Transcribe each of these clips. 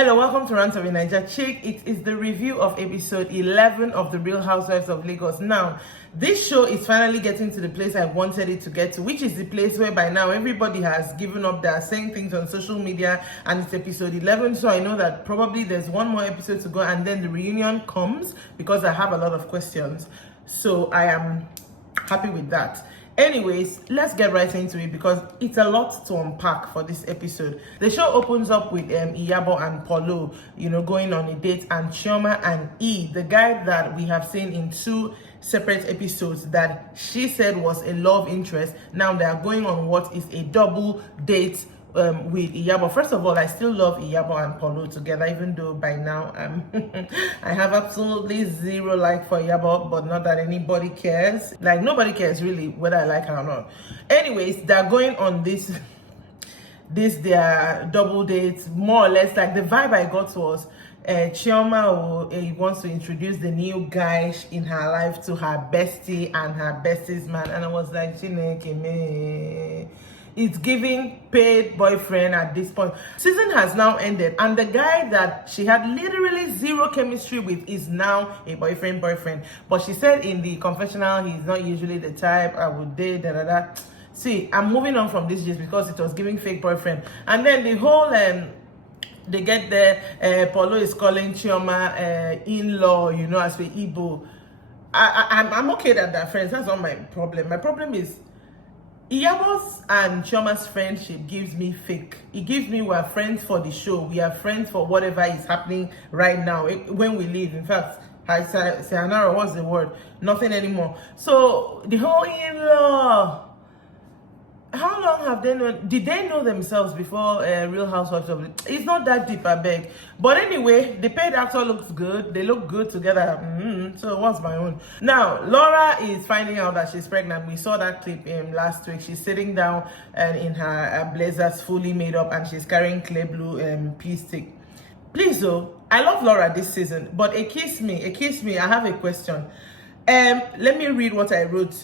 Hello, welcome to Rant of a Naija Chick. It is the review of episode 11 of the Real Housewives of Lagos. Now, this show is finally getting to the place I wanted it to get to, which is the place where by now everybody has given up. They are saying things on social media, and it's episode 11, so I know that probably there's one more episode to go, and then the reunion comes because I have a lot of questions. So I am happy with that. Anyways, let's get right into it because it's a lot to unpack for this episode. The show opens up with Iyabo and Paulo, going on a date, and Chioma and E, the guy that we have seen in two separate episodes that she said was a love interest. Now they are going on what is a double date with Iyabo. First of all, I still love Iyabo and Paulo together, even though by now I have absolutely zero like for Iyabo, but not that anybody cares. Like, nobody cares really whether I like her or not. Anyways, they're going on this their double dates, more or less. Like, the vibe I got was Chioma wants to introduce the new guy in her life to her bestie and her bestie's man, and I was like, Chineke me. It's giving paid boyfriend at this point. Season has now ended, and the guy that she had literally zero chemistry with is now a boyfriend. But she said in the confessional he's not usually the type I would date. See, I'm moving on from this just because it was giving fake boyfriend. And then the whole they get there, Paulo is calling Chioma in-law, as for Iyabo. I'm okay that they're friends. That's not my problem. My problem is Iyabo's and Chioma's friendship gives me fake. It gives me we're friends for the show. We are friends for whatever is happening right now. When we leave, in fact, Sayonara, what's the word? Nothing anymore. So the whole in-law, how long have they known? Did they know themselves before Real Housewives of Lagos? It's not that deep, I beg. But anyway, the paid actor looks good. They look good together. So what's my own? Now, Laura is finding out that she's pregnant. We saw that clip last week. She's sitting down and in her blazers, fully made up, and she's carrying clay blue pea stick. Please, though, I love Laura this season, but excuse me, I have a question. Let me read what I wrote.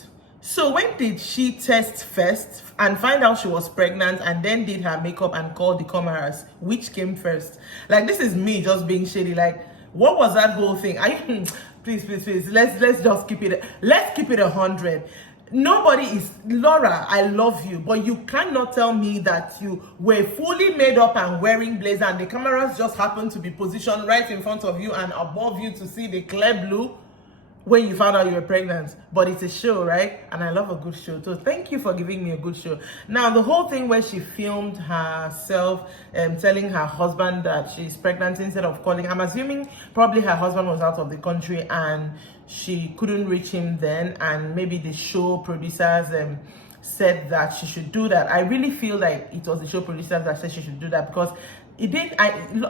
So when did she test first and find out she was pregnant, and then did her makeup and called the cameras? Which came first? Like, this is me just being shady. Like, what was that whole thing? Please, let's just keep it. Let's keep it 100. Nobody is Laura. I love you, but you cannot tell me that you were fully made up and wearing blazer, and the cameras just happened to be positioned right in front of you and above you to see the clear blue when you found out you were pregnant. But it's a show, right? And I love a good show. So thank you for giving me a good show. Now, the whole thing where she filmed herself telling her husband that she's pregnant instead of calling, I'm assuming probably her husband was out of the country and she couldn't reach him then, and maybe the show producers said that she should do that. I really feel like it was the show producers that said she should do that, because it did.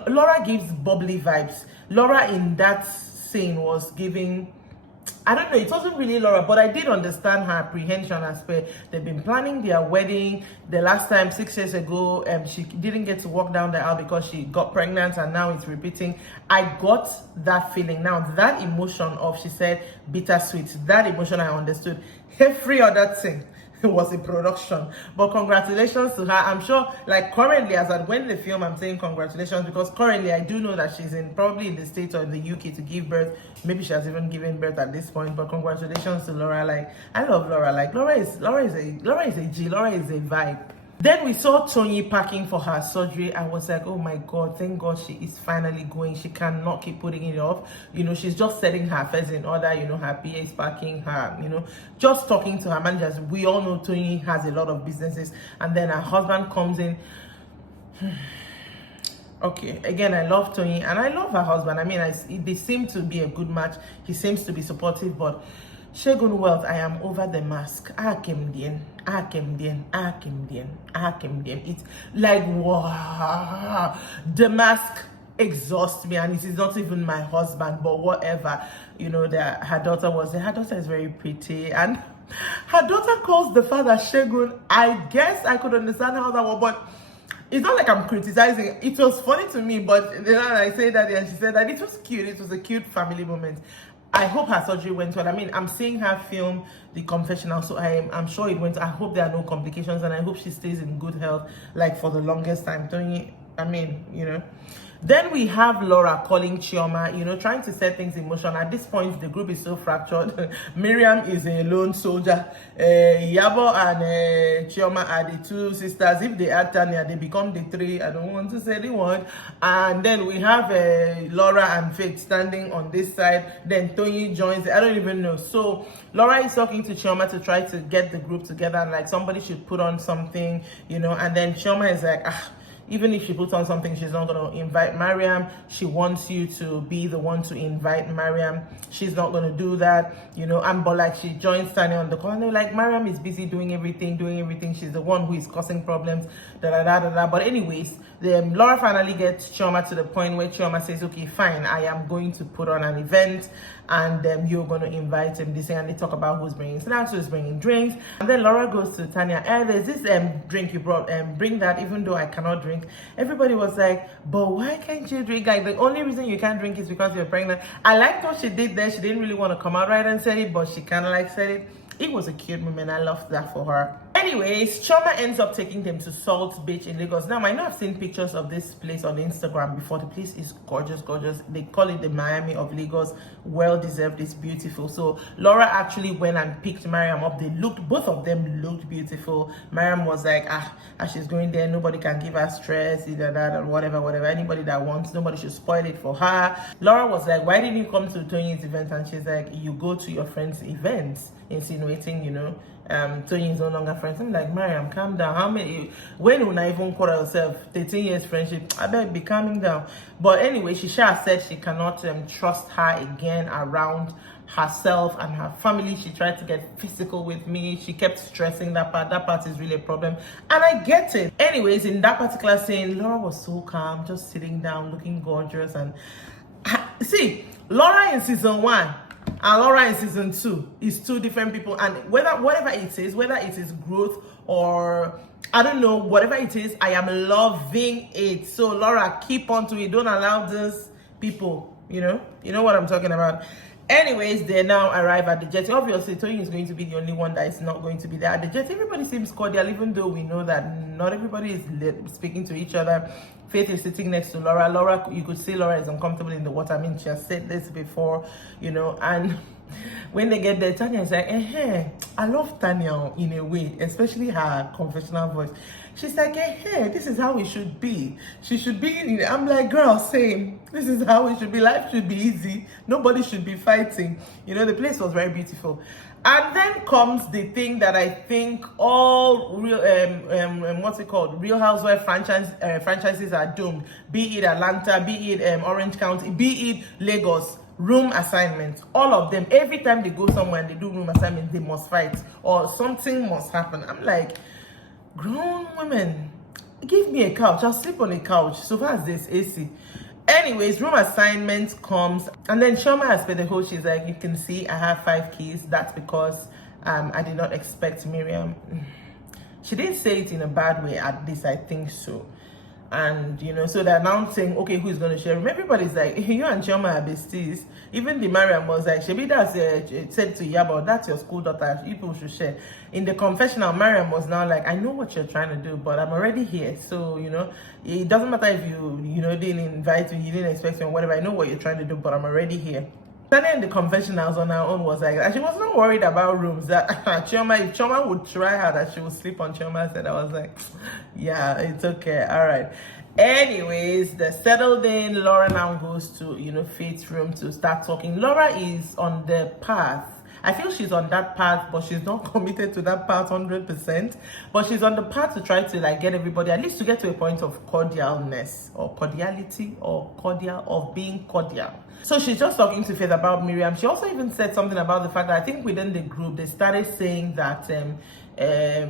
Laura gives bubbly vibes. Laura in that scene was giving, I don't know, it wasn't really Laura, but I did understand her apprehension as per they've been planning their wedding. The last time, 6 years ago, she didn't get to walk down the aisle because she got pregnant, and now it's repeating. I got that feeling. Now, that emotion of, she said, bittersweet, that emotion I understood. Every other thing was a production, but congratulations to her. I'm sure, like, currently, as at when the film, I'm saying congratulations because currently I do know that she's probably in the States or in the UK to give birth. Maybe she has even given birth at this point, but congratulations to Laura. Like, I love Laura. Like, Laura is a G. Laura is a vibe. Then we saw Tony packing for her surgery. I was like, oh my God, thank God she is finally going. She cannot keep putting it off. She's just setting her affairs in order. Her PA is packing her, just talking to her managers. We all know Tony has a lot of businesses. And then her husband comes in. Okay, again, I love Tony and I love her husband. I mean, they seem to be a good match. He seems to be supportive, but Shegun Wealth, I am over the mask. It's like, wow, the mask exhausts me, and it is not even my husband, but whatever. Her daughter is very pretty, and her daughter calls the father Shegun. I guess I could understand how that was, but it's not like I'm criticizing. It was funny to me, but then I say that, and she said that it was cute. It was a cute family moment. I hope her surgery went well. I mean, I'm seeing her film The Confessional, so I'm sure it went. I hope there are no complications, and I hope she stays in good health, like, for the longest time. Tony, I mean, Then we have Laura calling Chioma, trying to set things in motion. At this point, the group is so fractured. Miriam is a lone soldier. Iyabo and Chioma are the two sisters. If they add Tanya, they become the three. I don't want to say the word. And then we have Laura and Faith standing on this side. Then Tony joins. I don't even know. So Laura is talking to Chioma to try to get the group together. And like somebody should put on something, And then Chioma is like, even if she puts on something, she's not going to invite Mariam. She wants you to be the one to invite Mariam. She's not going to do that, but like she joins Tanya on the call and they're like, Mariam is busy doing everything. She's the one who is causing problems, But anyways, Laura finally gets Chioma to the point where Chioma says, okay, fine, I am going to put on an event and you're going to invite him. And they talk about who's bringing snacks, who's bringing drinks. And then Laura goes to Tanya, there's this drink you brought, bring that even though I cannot drink. Everybody was like, but why can't you drink? Like, the only reason you can't drink is because you're pregnant. I liked what she did there. She didn't really want to come out right and say it, but she kind of like said it. It was a cute moment. I loved that for her. Anyways, Chioma ends up taking them to Salt Beach in Lagos. Now, I know I've seen pictures of this place on Instagram before. The place is gorgeous. They call it the Miami of Lagos. Well deserved. It's beautiful. So Laura actually went and picked Mariam up. Both of them looked beautiful. Mariam was like, as she's going there, nobody can give her stress, either that or whatever. Anybody that wants, nobody should spoil it for her. Laura was like, why didn't you come to Tony's event? And she's like, you go to your friend's events, insinuating, Tony is no longer friends. I'm like, Mariam, calm down. When will I even call herself 13 years friendship? I better be calming down. But anyway, she said she cannot trust her again around herself and her family. She tried to get physical with me. She kept stressing that part. That part is really a problem. And I get it. Anyways, in that particular scene, Laura was so calm, just sitting down, looking gorgeous. And see, Laura in season 1 and Laura in season 2 is two different people, and whatever it is, whether it is growth or I don't know, whatever it is, I am loving it. So Laura, keep on to it. Don't allow these people, you know what I'm talking about. Anyways, they now arrive at the jetty. Obviously, Tony is going to be the only one that is not going to be there at the jetty. Everybody seems cordial, even though we know that not everybody is speaking to each other. Faith is sitting next to Laura. Laura, you could see Laura is uncomfortable in the water. I mean, she has said this before, and when they get there, Tanya is like, I love Tanya in a way, especially her confessional voice. She's like, this is how it should be. She should be, I'm like, girl, same. This is how it should be. Life should be easy. Nobody should be fighting. The place was very beautiful. And then comes the thing that I think all real, Real Housewives franchises are doomed. Be it Atlanta, be it Orange County, be it Lagos. Room assignments, all of them. Every time they go somewhere and they do room assignments, they must fight or something must happen. I'm like, grown women, give me a couch. I'll sleep on a couch. So far as this AC. Anyways, room assignment comes, and then Chioma has paid the whole. She's like, you can see I have 5 keys. That's because I did not expect Miriam. She didn't say it in a bad way, at least I think so. And so they're now saying, okay, who's going to share room? Everybody's like, you and Chioma are besties. Even the Mariam was like, Shebi, that's said to Iyabo, that's your school daughter, you people should share. In the confessional, Mariam was now like, I know what you're trying to do, but I'm already here. So it doesn't matter if you didn't invite me, you didn't expect me or whatever. I know what you're trying to do, but I'm already here. Tanya in the confessionals on her own was like, and she was not worried about rooms. That if Chioma would try her, that she would sleep on Chioma's head. I was like, yeah, it's okay, all right. Anyways, they settled in. Laura now goes to Faith's room to start talking. Laura is on the path. I feel she's on that path, but she's not committed to that path 100%. But she's on the path to try to get everybody, at least to get to a point of cordialness or cordiality or being cordial. So she's just talking to Faith about Miriam. She also even said something about the fact that I think within the group, they started saying that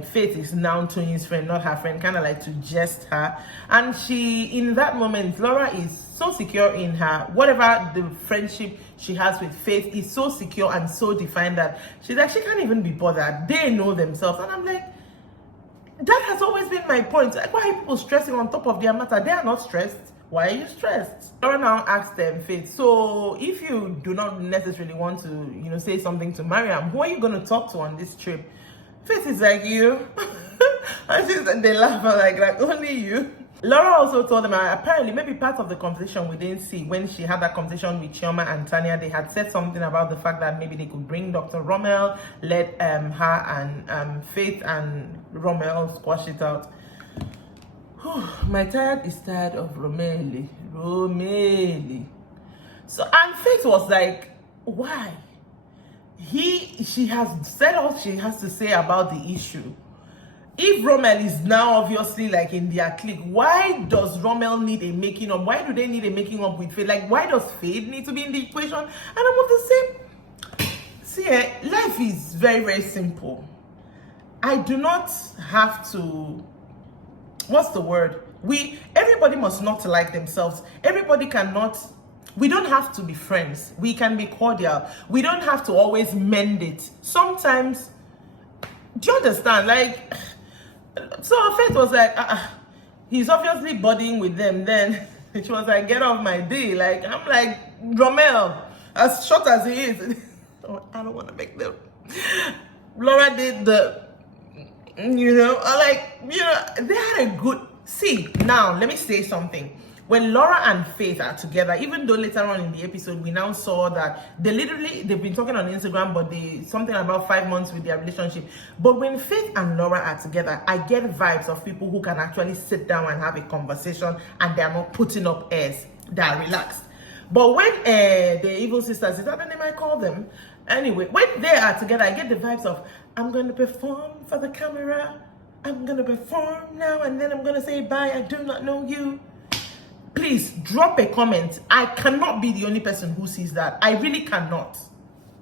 Faith is now Tony's friend, not her friend, kind of like to jest her. And in that moment, Laura is so secure in her, whatever the friendship she has with Faith is so secure and so defined that she's like, she can't even be bothered. They know themselves. And I'm like, that has always been my point. Like, why are people stressing on top of their matter? They are not stressed. Why are you stressed? Laura now asked them, Faith, so if you do not necessarily want to, say something to Mariam, who are you going to talk to on this trip? Faith is like, you. And they laugh like only you. Laura also told them, apparently, maybe part of the conversation we didn't see when she had that conversation with Chioma and Tanya, they had said something about the fact that maybe they could bring Dr. Rommel, let her and Faith and Rommel squash it out. My tired is tired of Romeli. So, and Faith was like, why? She has said all she has to say about the issue. If Rommel is now obviously like in their clique, why does Rommel need a making up? Why do they need a making up with Faith? Like, why does Faith need to be in the equation? And I'm of the same. See, life is very, very simple. I do not have to, what's the word? Everybody must not like themselves. Everybody cannot, we don't have to be friends. We can be cordial. We don't have to always mend it. Sometimes, do you understand? Like, so Faith was like, he's obviously buddying with them. Then she was like, get off my day. Like, I'm like, Rommel, as short as he is, I don't want to make them. Laura did they had a good, see, now, let me say something. When Laura and Faith are together, even though later on in the episode, we now saw that they've been talking on Instagram, but something about 5 months with their relationship. But when Faith and Laura are together, I get vibes of people who can actually sit down and have a conversation and they're not putting up airs. They're relaxed. But when the evil sisters, is that the name I call them? Anyway, when they are together, I get the vibes of, I'm going to perform for the camera. I'm going to perform now and then I'm going to say bye. I do not know you. Please drop a comment. I cannot be the only person who sees that. I really cannot.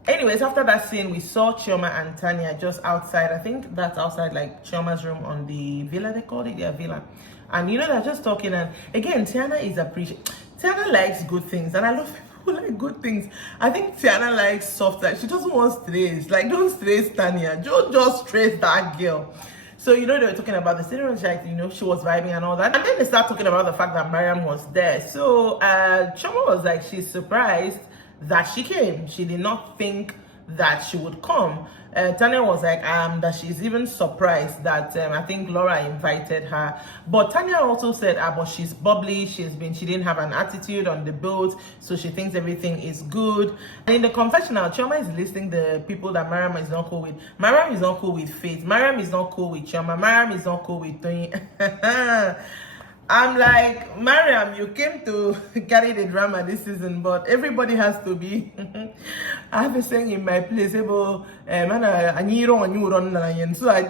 Anyways, after that scene, we saw Chioma and Tanya just outside. I think that's outside, like Chioma's room on the villa, they called it, their villa. And they're just talking. And again, Tiana is appreciative. Tiana likes good things, and I love people who like good things. I think Tiana likes soft life. She doesn't want strays. Like, don't strays Tanya. Just strays that girl. So, they were talking about the scenery, like, she was vibing and all that. And then they start talking about the fact that Mariam was there. So, Chioma was like, she's surprised that she came. She did not think that she would come. Tanya was like, that she's even surprised that I think Laura invited her. But Tanya also said, but she's bubbly. She didn't have an attitude on the boat, so she thinks everything is good. And in the confessional, Chioma is listing the people that Mariam is not cool with. Mariam is not cool with Faith. Mariam is not cool with Chioma. Mariam is not cool with Tony. I'm like, Mariam, you came to carry the drama this season, but everybody has to be. I have a saying in my place, so I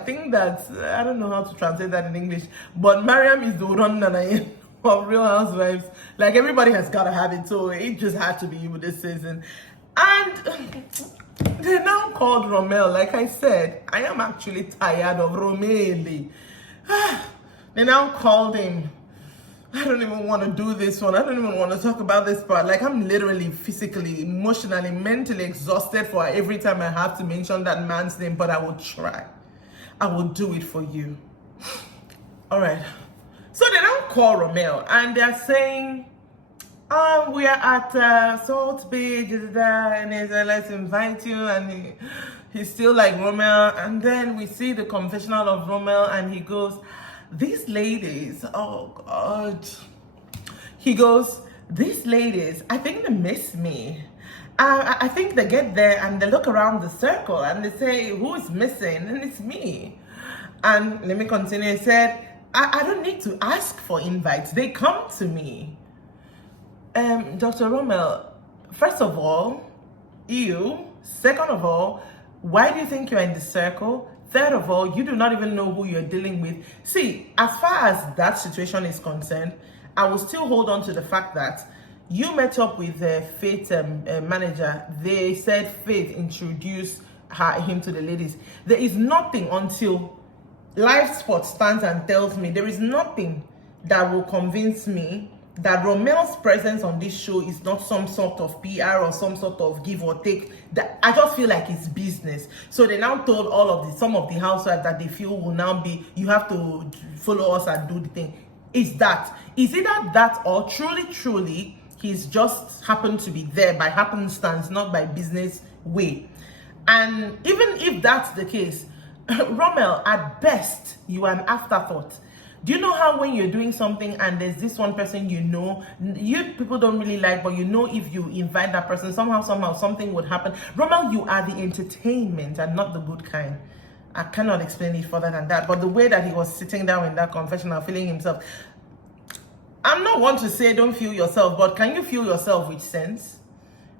think that, I don't know how to translate that in English, but Mariam is the run of Real Housewives. Like, everybody has got to have it, so it just had to be you this season. And they now called Rommel. Like I said, I am actually tired of Romeli. They now called him. I don't even want to do this one. I don't even want to talk about this part. Like, I'm literally physically, emotionally, mentally exhausted for every time I have to mention that man's name, but I will try. I will do it for you. All right. So they now call Rommel and they're saying, we are at Salt Beach, and he said, let's invite you. And he's still like, Rommel. And then we see the confessional of Rommel and he goes, these ladies, oh God. He goes, these ladies, I think they miss me. I think they get there and they look around the circle and they say, who is missing? And it's me. And let me continue. He said, I don't need to ask for invites. They come to me. Dr. Rommel, first of all, you. Second of all, why do you think you're in the circle? Third of all, you do not even know who you're dealing with. See, as far as that situation is concerned, I will still hold on to the fact that you met up with Faith manager. They said Faith introduced him to the ladies. There is nothing until Live Spot stands and tells me, there is nothing that will convince me that Rommel's presence on this show is not some sort of PR or some sort of give or take. That I just feel like it's business. So they now told some of the housewives that they feel will now be, you have to follow us and do the thing. Is either that or truly he's just happened to be there by happenstance, not by business way. And even if that's the case, Rommel, at best, you are an afterthought. Do you know how when you're doing something and there's this one person you people don't really like, but if you invite that person, somehow something would happen. Roman, you are the entertainment and not the good kind. I cannot explain it further than that. But the way that he was sitting down in that confessional, feeling himself, I'm not one to say don't feel yourself, but can you feel yourself with sense?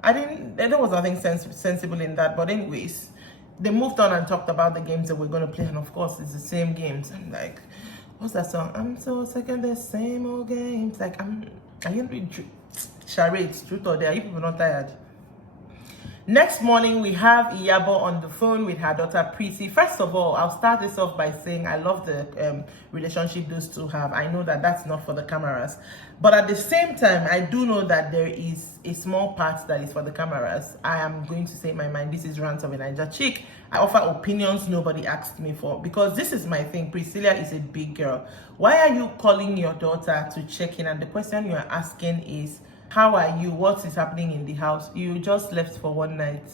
There was nothing sensible in that. But anyways, they moved on and talked about the games that we're going to play. And of course, it's the same games. I'm like, what's that song? I'm so sick of the same old games. Like, I ain't doing charades, truth or dare. Are you people not tired? Next morning, we have Iyabo on the phone with her daughter Preeti. First of all, I'll start this off by saying I love the relationship those two have. I know that that's not for the cameras. But at the same time, I do know that there is a small part that is for the cameras. I am going to say my mind. This is Rants of a Naija Chick. I offer opinions nobody asked me for. Because this is my thing. Priscilla is a big girl. Why are you calling your daughter to check in? And the question you're asking is, how are you? What is happening in the house? You just left for one night.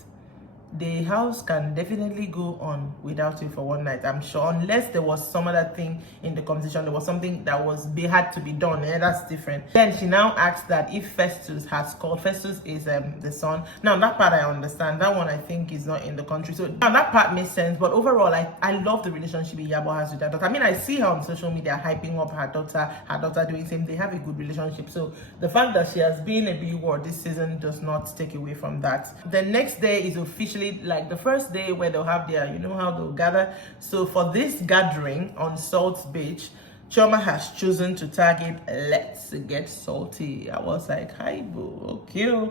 The house can definitely go on without you for one night, I'm sure, unless there was some other thing in the conversation. There was something that had to be done. That's different. Then she now asks that if Festus has called. Festus is the son. Now that part I understand. That one I think is not in the country. So now that part makes sense. But overall, I love the relationship Iyabo has with her daughter. I mean, I see her on social media hyping up her daughter doing the same. They have a good relationship. So the fact that she has been a big word this season does not take away from that. The next day is officially like the first day where they'll have their, how they'll gather. So for this gathering on Salt Beach, Chioma has chosen to tag it, let's get salty. I was like, hi boo, okay,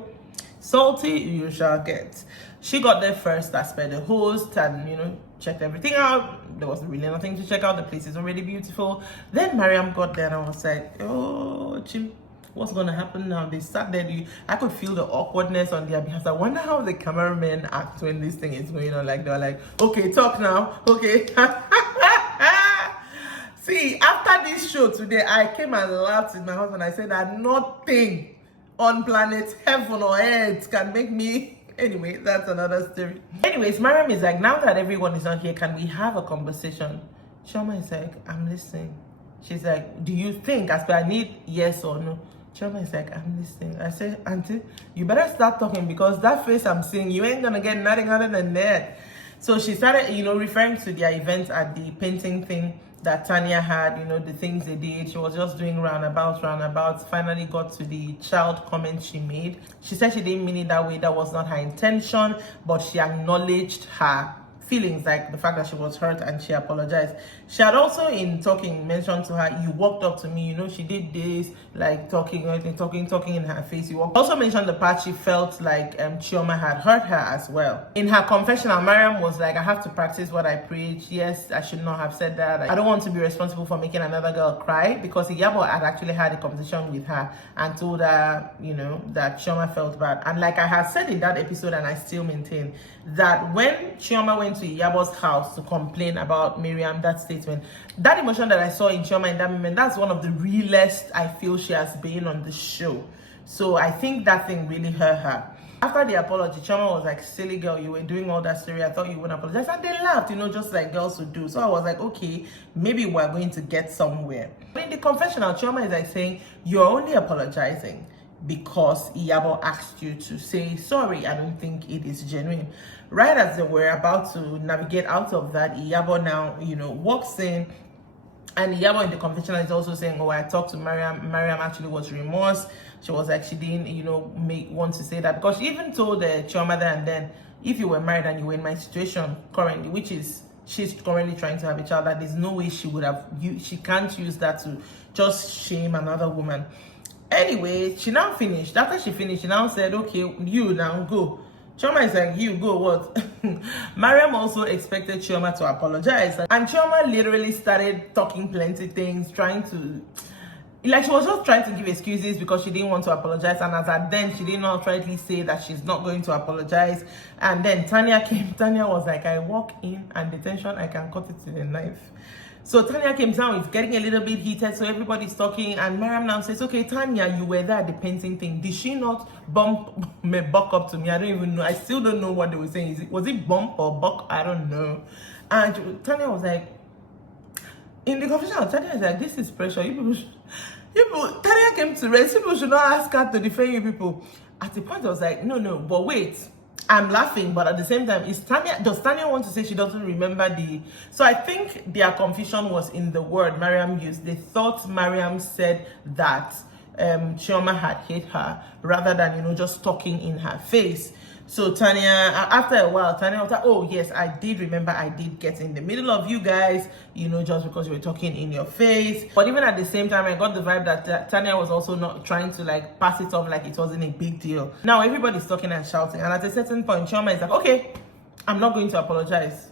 salty you shall get. She got there first as per the host and checked everything out. There was really nothing to check out. The place is already beautiful. Then Mariam got there and I was like, oh Chim, what's gonna happen now? They sat there. I could feel the awkwardness on their behalf. I wonder how the cameramen act when this thing is going on. Like they're like, okay, talk now. Okay. See, after this show today, I came and laughed with my husband. I said that nothing on planet heaven or earth can make me. Anyway, that's another story. Anyways, Mariam is like, now that everyone is not here, can we have a conversation? Chioma is like, I'm listening. She's like, do you think as per I need yes or no? Chioma is like, I'm listening. I said, Auntie, you better start talking because that face I'm seeing, you ain't gonna get nothing other than that. So she started, referring to their event at the painting thing that Tanya had, the things they did. She was just doing roundabouts, finally got to the child comment she made. She said she didn't mean it that way. That was not her intention, but she acknowledged her feelings, like the fact that she was hurt, and she apologized. She had also in talking mentioned to her, you walked up to me, she did this, like talking in her face. You also mentioned the part she felt like Chioma had hurt her as well. In her confessional, Mariam was like, I have to practice what I preach. Yes, I should not have said that. I don't want to be responsible for making another girl cry, because Iyabo had actually had a conversation with her and told her, that Chioma felt bad. And like I had said in that episode, and I still maintain, that when Chioma went to Iyabo's house to complain about Miriam, that statement, that emotion that I saw in Chioma in that moment, that's one of the realest I feel she has been on the show. So I think that thing really hurt her. After the apology, Chioma was like, silly girl, you were doing all that story. I thought you wouldn't apologize. And they laughed, just like girls would do. So I was like, okay, maybe we're going to get somewhere. But in the confessional, Chioma is like saying, you're only apologizing because Iyabo asked you to say sorry. I don't think it is genuine. Right as they were about to navigate out of that, Iyabo now, walks in, and Iyabo in the confessional is also saying, oh, I talked to Mariam. Mariam actually was remorse. She was like, she didn't, want to say that, because she even told Chioma there and then, if you were married and you were in my situation currently, which is she's currently trying to have a child, that there's no way she would have, she can't use that to just shame another woman. Anyway, she now finished. After she finished, she now said, okay, you now go. Chioma is like, you go what? Mariam also expected Chioma to apologize. And Chioma literally started talking plenty things, trying to, like, she was just trying to give excuses because she didn't want to apologize. And as at then, she didn't outrightly say that she's not going to apologize. And then Tanya came. Tanya was like, I walk in and the tension, I can cut it with a knife. So Tanya came down, it's getting a little bit heated, so everybody's talking, and Mariam now says, okay, Tanya, you were there at the painting thing. Did she not buck up to me? I don't even know. I still don't know what they were saying. Was it bump or buck? I don't know. And Tanya was like, In the confessional, Tanya is like, this is pressure. Tanya came to rest. People should not ask her to defend you people. At the point, I was like, no, but wait. I'm laughing, but at the same time, does Tanya want to say she doesn't remember the... So I think their confusion was in the word Mariam used. They thought Mariam said that Chioma had hit her rather than, just talking in her face. So Tanya, after a while, Tanya was like, oh yes, I did remember, I did get in the middle of you guys, just because you were talking in your face. But even at the same time, I got the vibe that Tanya was also not trying to like pass it off like it wasn't a big deal. Now everybody's talking and shouting, and at a certain point, Chioma is like, okay, I'm not going to apologize.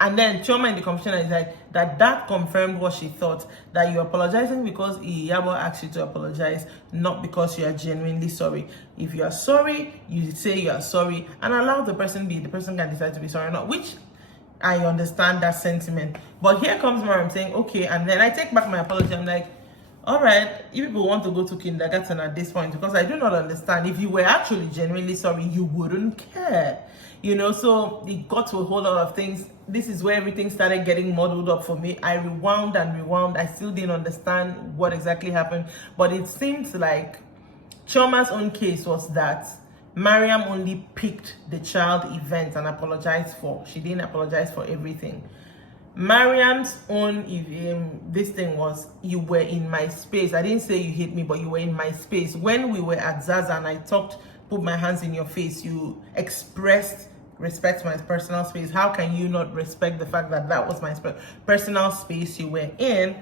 And then Chioma in the confession is like, that confirmed what she thought, that you're apologizing because Iyabo asked you to apologize, not because you are genuinely sorry. If you are sorry, you say you are sorry and allow the person be. The person can decide to be sorry or not, which I understand that sentiment. But here comes Mariam saying, okay, and then I take back my apology. I'm like, all right, you people want to go to kindergarten at this point, because I do not understand. If you were actually genuinely sorry, you wouldn't care. So it got to a whole lot of things. This is where everything started getting muddled up for me. I rewound and rewound. I still didn't understand what exactly happened. But it seems like Chioma's own case was that Mariam only picked the child event and apologized for. She didn't apologize for everything. Mariam's own this thing was, you were in my space. I didn't say you hit me, but you were in my space. When we were at Zaza and I put my hands in your face, you expressed respect my personal space. How can you not respect the fact that that was my personal space you were in?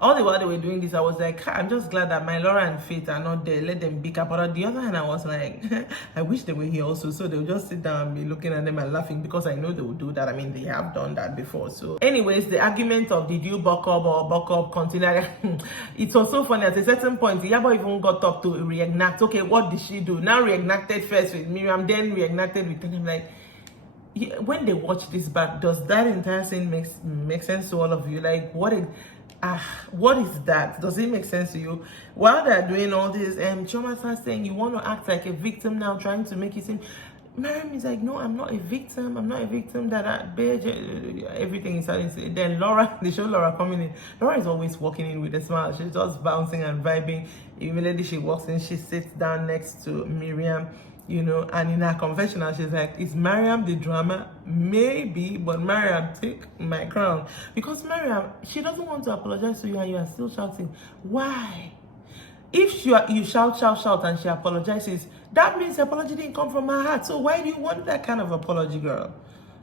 All the while they were doing this, I was like, I'm just glad that my Laura and Faith are not there. Let them pick up. But on the other hand, I was like, I wish they were here also, so they'll just sit down and be looking at them and laughing, because I know they will do that. I mean, they have done that before. So anyways, the argument of did you buck up or buck up continued. It was so funny. At a certain point, Iyabo even got up to reenact. Okay, what did she do? Now reenacted first with Miriam, then reenacted with him. Like, when they watch this back, does that entire scene make sense to all of you? Like, what is that? Does it make sense to you? While they're doing all this, Chioma starts saying, you want to act like a victim now, trying to make it seem... Mariam is like, no, I'm not a victim. I'm not a victim. Everything is starting to say. Then Laura, they show Laura coming in. Laura is always walking in with a smile. She's just bouncing and vibing. Immediately she walks in, she sits down next to Miriam. And in her confessional, she's like, is Mariam the drama? Maybe, but Mariam, take my crown. Because Mariam, she doesn't want to apologize to you and you are still shouting. Why? If you shout, and she apologizes, that means the apology didn't come from her heart. So why do you want that kind of apology, girl?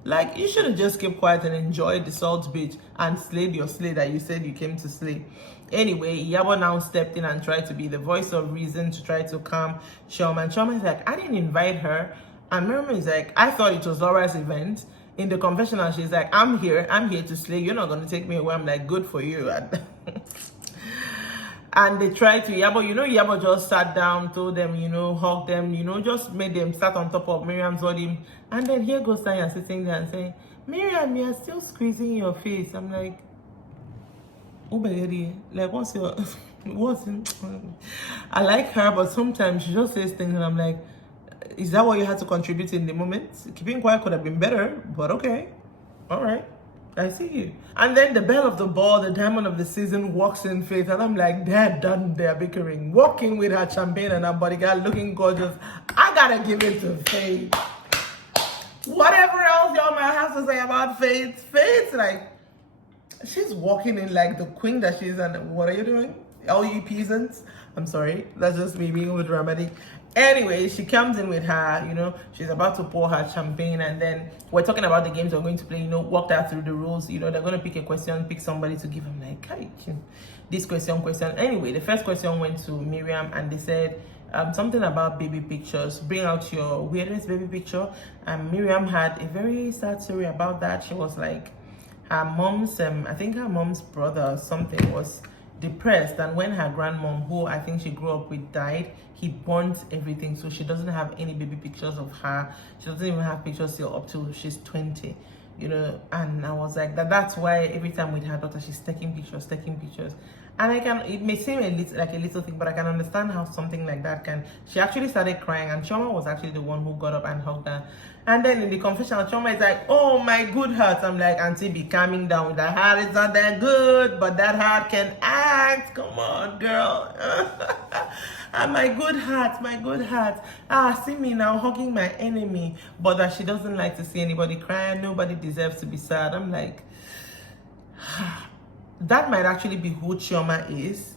Like, you should have just kept quiet and enjoyed the salt beach and slayed your slay that you said you came to slay. Anyway, Iyabo now stepped in and tried to be the voice of reason to try to calm Chioma. And Chioma is like, I didn't invite her. And Miriam is like, I thought it was Laura's event. In the confessional, she's like, I'm here to slay. You're not going to take me away. I'm like, good for you. And they tried to, Iyabo just sat down, told them, hugged them, just made them sat on top of Miriam's body. And then here goes Tanya sitting there and saying, Miriam, you are still squeezing your face. I'm like, like, I like her, but sometimes she just says things and I'm like, is that what you had to contribute in the moment? Keeping quiet could have been better, but okay. All right. I see you. And then the belle of the ball, the diamond of the season, walks in, Faith, and I'm like, they're done their bickering. Walking with her champagne and her bodyguard, looking gorgeous. I gotta give it to Faith. Whatever else y'all might have to say about Faith, Faith, like, she's walking in like the queen that she is. And what are you doing? All you peasants? I'm sorry, that's just me being over dramatic. Anyway, she comes in with her, she's about to pour her champagne, and then we're talking about the games we're going to play, walked her through the rules, they're going to pick a question, pick somebody to give. I'm like, hey, this question. Anyway, the first question went to Miriam, and they said something about baby pictures. Bring out your weirdest baby picture. And Miriam had a very sad story about that. She was like, her mom's, I think her mom's brother or something was depressed, and when her grandmom, who I think she grew up with, died, he burnt everything, so she doesn't have any baby pictures of her. She doesn't even have pictures still up till she's 20, and I was like, that's why every time with her daughter she's taking pictures. And it may seem like a little thing, but I can understand how something like that can. She actually started crying, and Chioma was actually the one who got up and hugged her. And then in the confessional, Chioma is like, oh, my good heart. I'm like, Auntie, be calming down. With that heart, it's not that good, but that heart can act. Come on, girl. And my good heart, my good heart. See me now hugging my enemy. But that she doesn't like to see anybody crying. Nobody deserves to be sad. I'm like, that might actually be who Chioma is.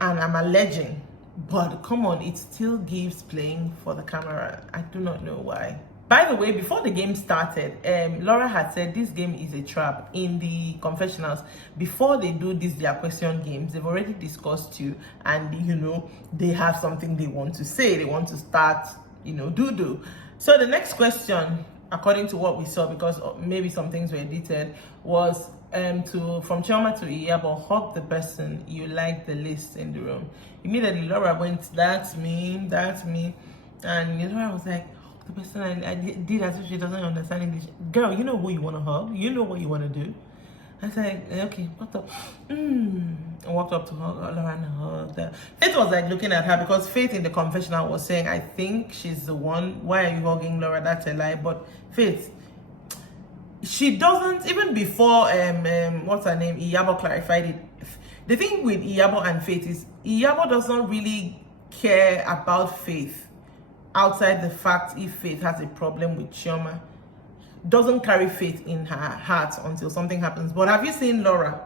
And I'm alleging. But come on, it still gives playing for the camera. I do not know why. By the way, before the game started, Laura had said this game is a trap. In the confessionals, before they do their question games, they've already discussed you, and you know, they have something they want to say. They want to start, you know, do. So the next question, according to what we saw, because maybe some things were edited, was from Chioma to Iyabo, hug the person you like the least in the room. Immediately Laura went, that's me, and Laura was like, the person I did as if she doesn't understand English. Girl, you know who you want to hug, you know what you want to do. I said, okay, what up? I walked up to her, Laura, and hugged her. Faith was like looking at her, because Faith in the confessional was saying, I think she's the one. Why are you hugging Laura? That's a lie. But Faith, she doesn't, even before what's her name, Iyabo clarified it. The thing with Iyabo and Faith is Iyabo doesn't really care about Faith outside the fact if Faith has a problem with Chioma. Doesn't carry Faith in her heart until something happens. But have you seen Laura?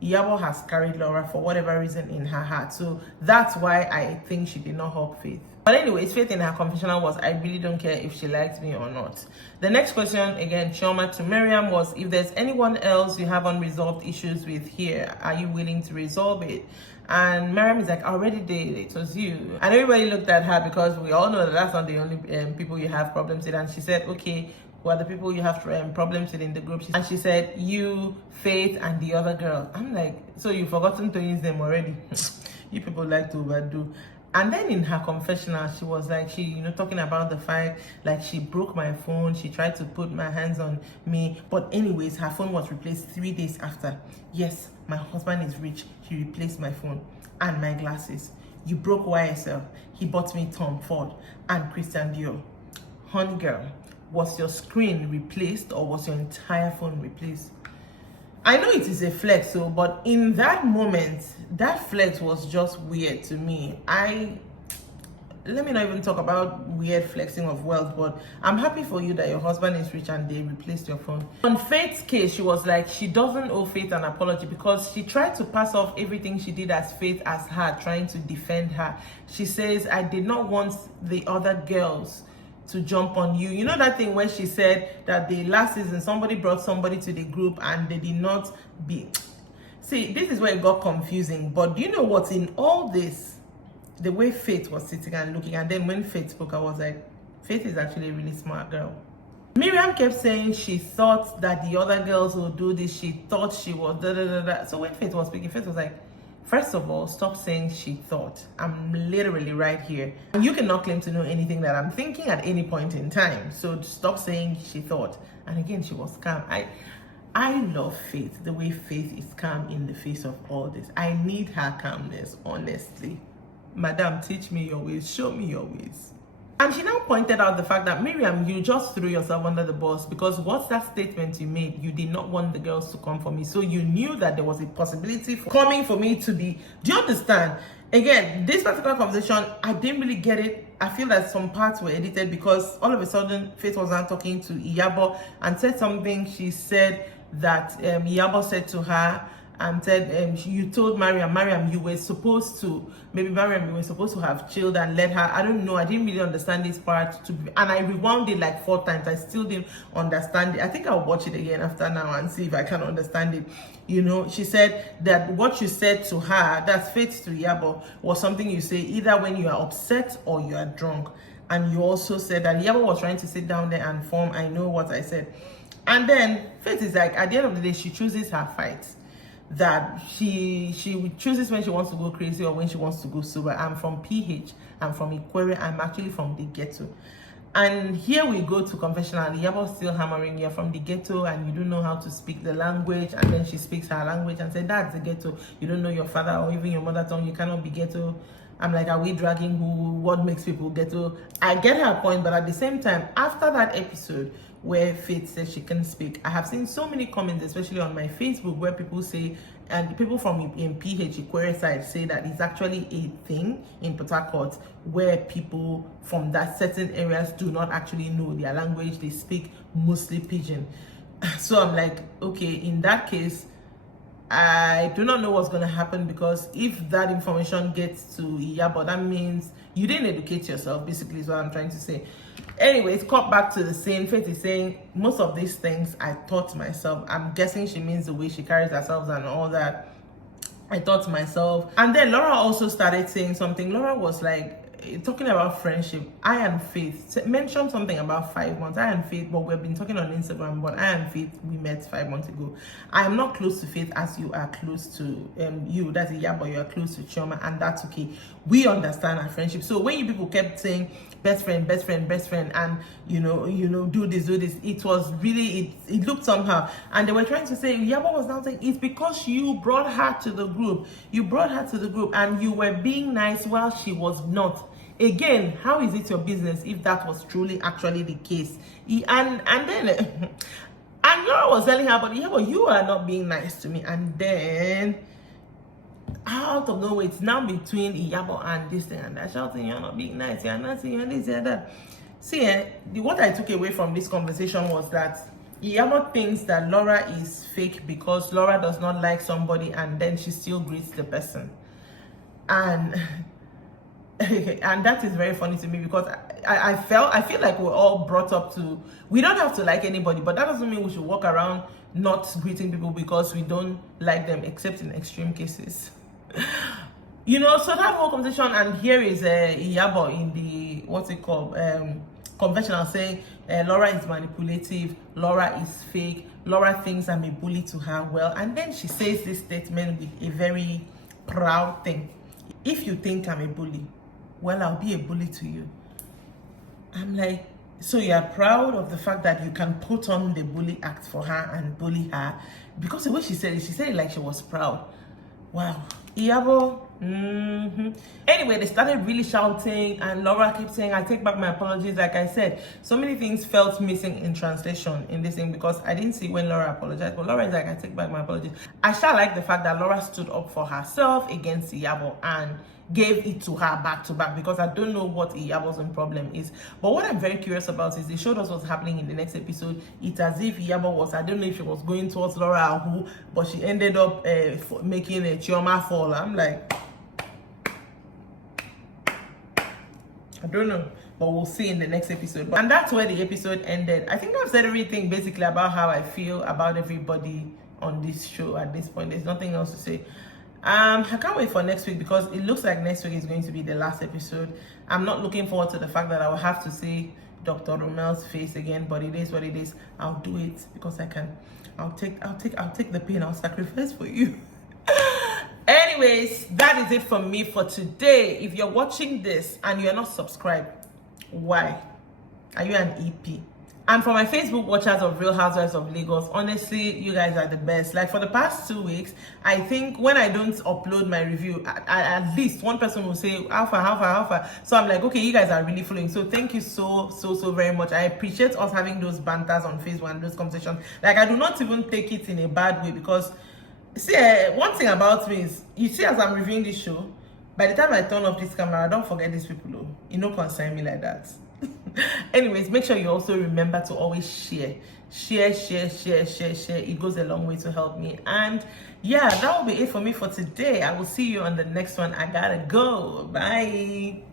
Iyabo has carried Laura for whatever reason in her heart. So that's why I think she did not hug Faith. But anyways, Faith in her confessional was, I really don't care if she likes me or not. The next question, again, Chioma to Miriam, was, if there's anyone else you have unresolved issues with here, are you willing to resolve it? And Miriam is like, I already did, it was you. And everybody looked at her, because we all know that that's not the only people you have problems with. And she said, okay, who are the people you have problems with in the group? And she said, you, Faith, and the other girl. I'm like, so you've forgotten to use them already? You people like to overdo. And then in her confessional, she was like, talking about the fact, like, she broke my phone, she tried to put my hands on me, but anyways, her phone was replaced 3 days after. Yes, my husband is rich, he replaced my phone and my glasses. You broke YSL, he bought me Tom Ford and Christian Dior. Honey girl, was your screen replaced or was your entire phone replaced? I know it is a flex, but in that moment, that flex was just weird to me. Let me not even talk about weird flexing of wealth, but I'm happy for you that your husband is rich and they replaced your phone. On Faith's case, she was like, she doesn't owe Faith an apology, because she tried to pass off everything she did as Faith as her, trying to defend her. She says, I did not want the other girls to jump on you. You know that thing where she said that the last season somebody brought somebody to the group and they did not be. See, this is where it got confusing. But do you know what's in all this? The way Faith was sitting and looking, and then when Faith spoke, I was like, Faith is actually a really smart girl. Miriam kept saying she thought that the other girls would do this. She thought she was da. So when Faith was speaking, Faith was like, first of all, stop saying she thought. I'm literally right here. And you cannot claim to know anything that I'm thinking at any point in time. So stop saying she thought. And again, she was calm. I love Faith, the way Faith is calm in the face of all this. I need her calmness, honestly. Madam, teach me your ways. Show me your ways. And she now pointed out the fact that, Miriam, you just threw yourself under the bus, because what's that statement you made? You did not want the girls to come for me. So you knew that there was a possibility for coming for me to be. Do you understand? Again, this particular conversation, I didn't really get it. I feel that some parts were edited, because all of a sudden, Faith was now talking to Iyabo and said something. She said that Iyabo said to her, and said, you told Mariam, you were supposed to, maybe Mariam, you were supposed to have chilled and let her. I don't know. I didn't really understand this part. And I rewound it like 4 times. I still didn't understand it. I think I'll watch it again after now and see if I can understand it. You know, she said that what you said to her, that's Faith to Iyabo, was something you say either when you are upset or you are drunk. And you also said that Iyabo was trying to sit down there and form, I know what I said. And then Faith is like, at the end of the day, she chooses her fights. That she chooses when she wants to go crazy or when she wants to go sober. I'm from PH, I'm from Ikwere, I'm actually from the ghetto. And here we go to confessional. Iyabo still hammering, you're from the ghetto and you don't know how to speak the language. And then she speaks her language and said, that's the ghetto. You don't know your father or even your mother tongue. You cannot be ghetto. I'm like, are we dragging who? What makes people ghetto? I get her point, but at the same time, after that episode where Faith says she can speak, I have seen so many comments, especially on my Facebook, where people say, and people from in PH Ikwere side say that it's actually a thing in Port Harcourt where people from that certain areas do not actually know their language. They speak mostly pidgin. So I'm like, okay, in that case, I do not know what's going to happen, because if that information gets to Iyabo, that means you didn't educate yourself, basically is what I'm trying to say. Anyways, cut back to the scene. Faith is saying, most of these things I taught myself. I'm guessing she means the way she carries herself and all that. I taught myself. And then Laura also started saying something. Laura was like, talking about friendship. I and Faith mentioned something about 5 months. I and Faith, but we've been talking on Instagram, but I and Faith, we met 5 months ago. I am not close to Faith as you are close to you. That's Iyabo, you are close to Chioma, and that's okay. We understand our friendship. So when you people kept saying best friend, best friend, best friend, and you know, do this, it was really, it looked somehow. And they were trying to say, Iyabo was now saying, it's because you brought her to the group. You brought her to the group and you were being nice while she was not. Again, how is it your business if that was truly actually the case? And then and Laura was telling her, but you are not being nice to me. And then out of nowhere, it's now between Iyabo and this thing and that, shouting, you're not being nice, you're not saying this, you're that. See, what I took away from this conversation was that Iyabo thinks that Laura is fake because Laura does not like somebody and then she still greets the person. And and that is very funny to me, because I feel like we're all brought up to, we don't have to like anybody, but that doesn't mean we should walk around not greeting people because we don't like them, except in extreme cases. So that whole conversation, and here is Iyabo in the, what's it called, conventional, saying Laura is manipulative, Laura is fake, Laura thinks I'm a bully to her. Well, and then she says this statement with a very proud thing. If you think I'm a bully, well, I'll be a bully to you. I'm like, so you're proud of the fact that you can put on the bully act for her and bully her? Because the way she said it like she was proud. Wow. Iyabo. Anyway, they started really shouting and Laura kept saying, I take back my apologies. Like I said, so many things felt missing in translation in this thing, because I didn't see when Laura apologized, but Laura is like, I take back my apologies. I shall like the fact that Laura stood up for herself against Iyabo and gave it to her back to back, because I don't know what Iyabo's problem is. But what I'm very curious about is they showed us what's happening in the next episode. It's as if Iyabo was, I don't know if she was going towards Laura or who, but she ended up making a Chioma fall. I'm like, I don't know, but we'll see in the next episode. And that's where the episode ended. I think I've said everything basically about how I feel about everybody on this show at this point. There's nothing else to say. I can't wait for next week, because it looks like next week is going to be the last episode. I'm not looking forward to the fact that I will have to see Dr. Romel's face again, but it is what it is. I'll do it because I can. I'll take the pain. I'll sacrifice for you. Anyways, that is it from me for today. If you're watching this and you're not subscribed, why? Are you an EP? And for my Facebook watchers of Real Housewives of Lagos, honestly, you guys are the best. Like for the past 2 weeks, I think when I don't upload my review, at least one person will say, alpha. So I'm like, okay, you guys are really following. So thank you so very much. I appreciate us having those banters on Facebook and those conversations. Like I do not even take it in a bad way, because see, one thing about me is, you see, as I'm reviewing this show, by the time I turn off this camera, I don't forget these people, though. You know, concern me like that. Anyways, make sure you also remember to always share. It goes a long way to help me. And yeah, that will be it for me for today. I will see you on the next one. I gotta go. Bye.